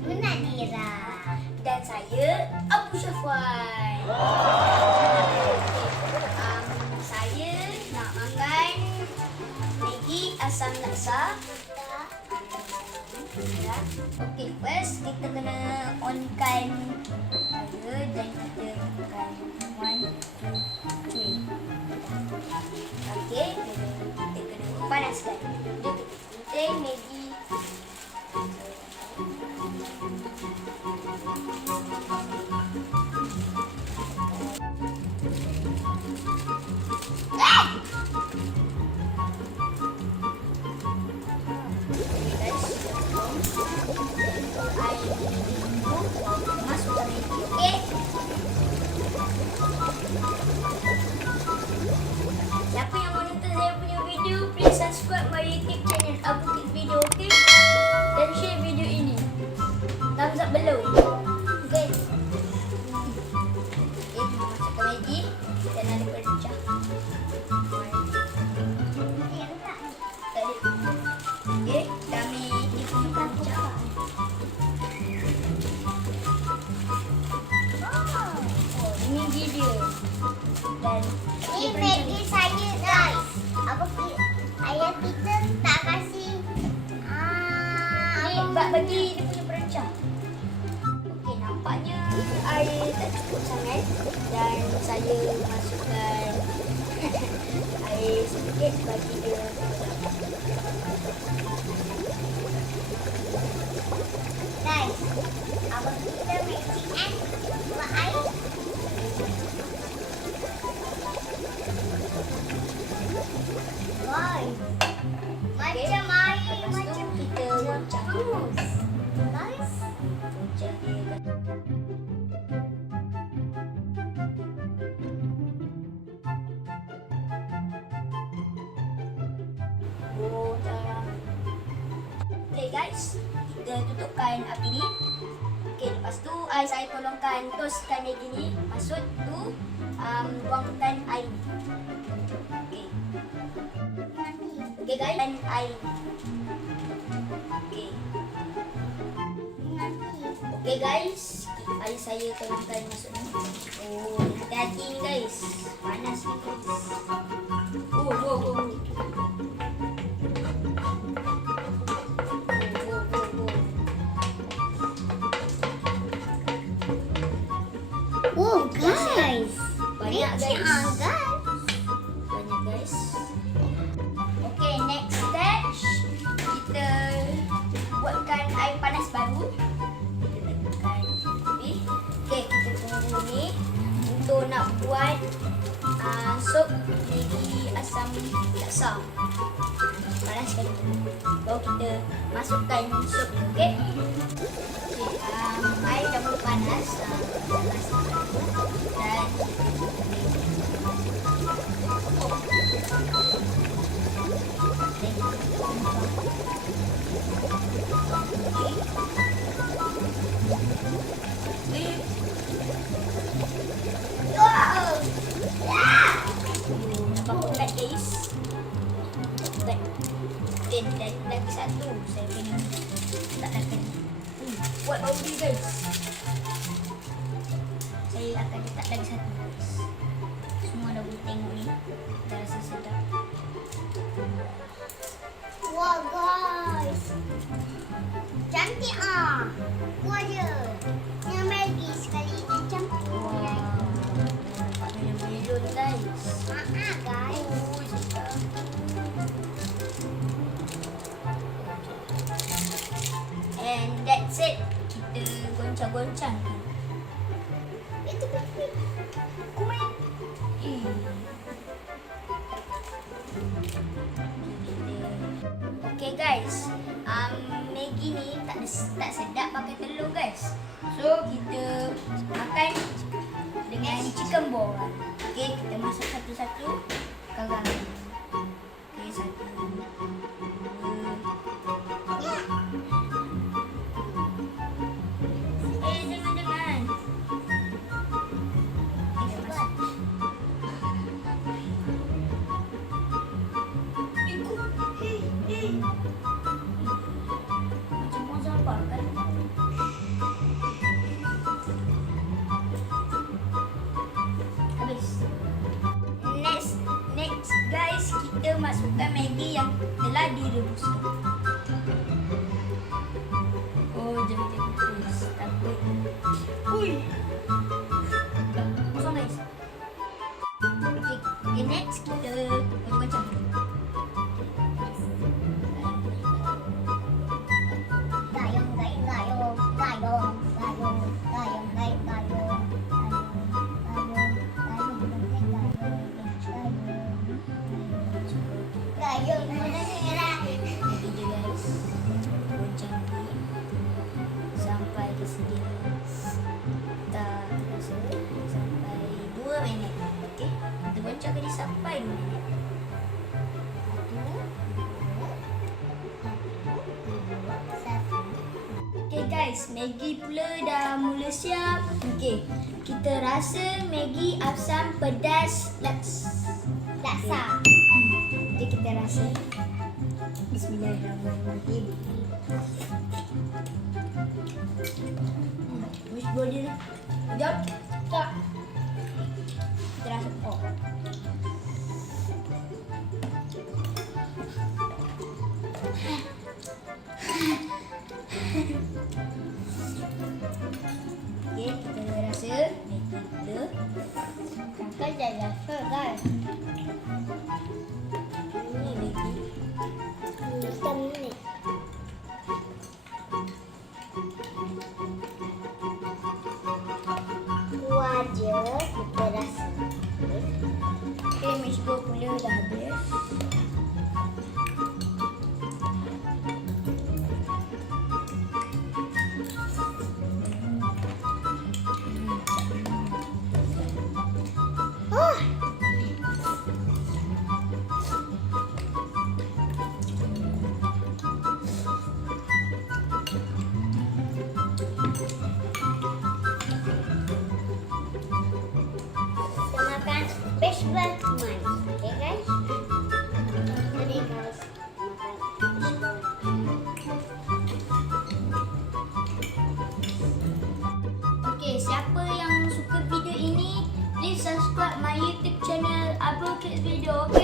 Mana Nira? dan saya Abu Syafwan. Um, saya nak makan Maggi asam laksa. Ya. Okey, first kita kena onkan fire dan kita onkan one, two, three. Okey, kita kena panaskan. Kita Maggi Masukkan Dan Ini Maggi saya guys. Apa ki- ayah kita tak kasih ah, bak bagi dia punya perancang. Okey, nampaknya air tak cukup sangat dan saya masukkan air sedikit bagi dia. Guys, kita tutupkan api ni. Okay, lepas tu ai saya tolongkan toskan lagi ni. Masuk tu um, buangkan air. Okay. Okay guys, dan air. Okay. Okay guys, air saya tolongkan masuk ni. Oh, hati-hati guys. Panas ni guys. Oh, oh. oh. Oh, laksa. Panaskan dulu. Baru kita masukkan sup ni, okay? Okay, um, air dah mula panas. Uh, panas. Dan Buat dia guys. Saya akan letak lagi satu. Guys Semua dah boleh tengok ni. Dah rasa sedap goncang-goncang Itu. Kumain. Eh. Okay guys, um, Maggi ni tak tak sedap pakai telur guys. So kita makan dengan chicken ball. Okay, kita masak satu-satu. Sekarang. Satu. masukkan Maggi yang telah direbuskan. Sampai ke sini. Kita rasa sampai 2 minit. Okey. Kita goncang ni sampai 2 minit. satu, Okay guys, Maggi pula dah mula siap. Okay, kita rasa Maggi asam pedas laks. laksa. Jadi aja kita rasa Bismillahirrahmanirrahim. Hmm, wish body lah Sekejap Kita Oh. 짠. video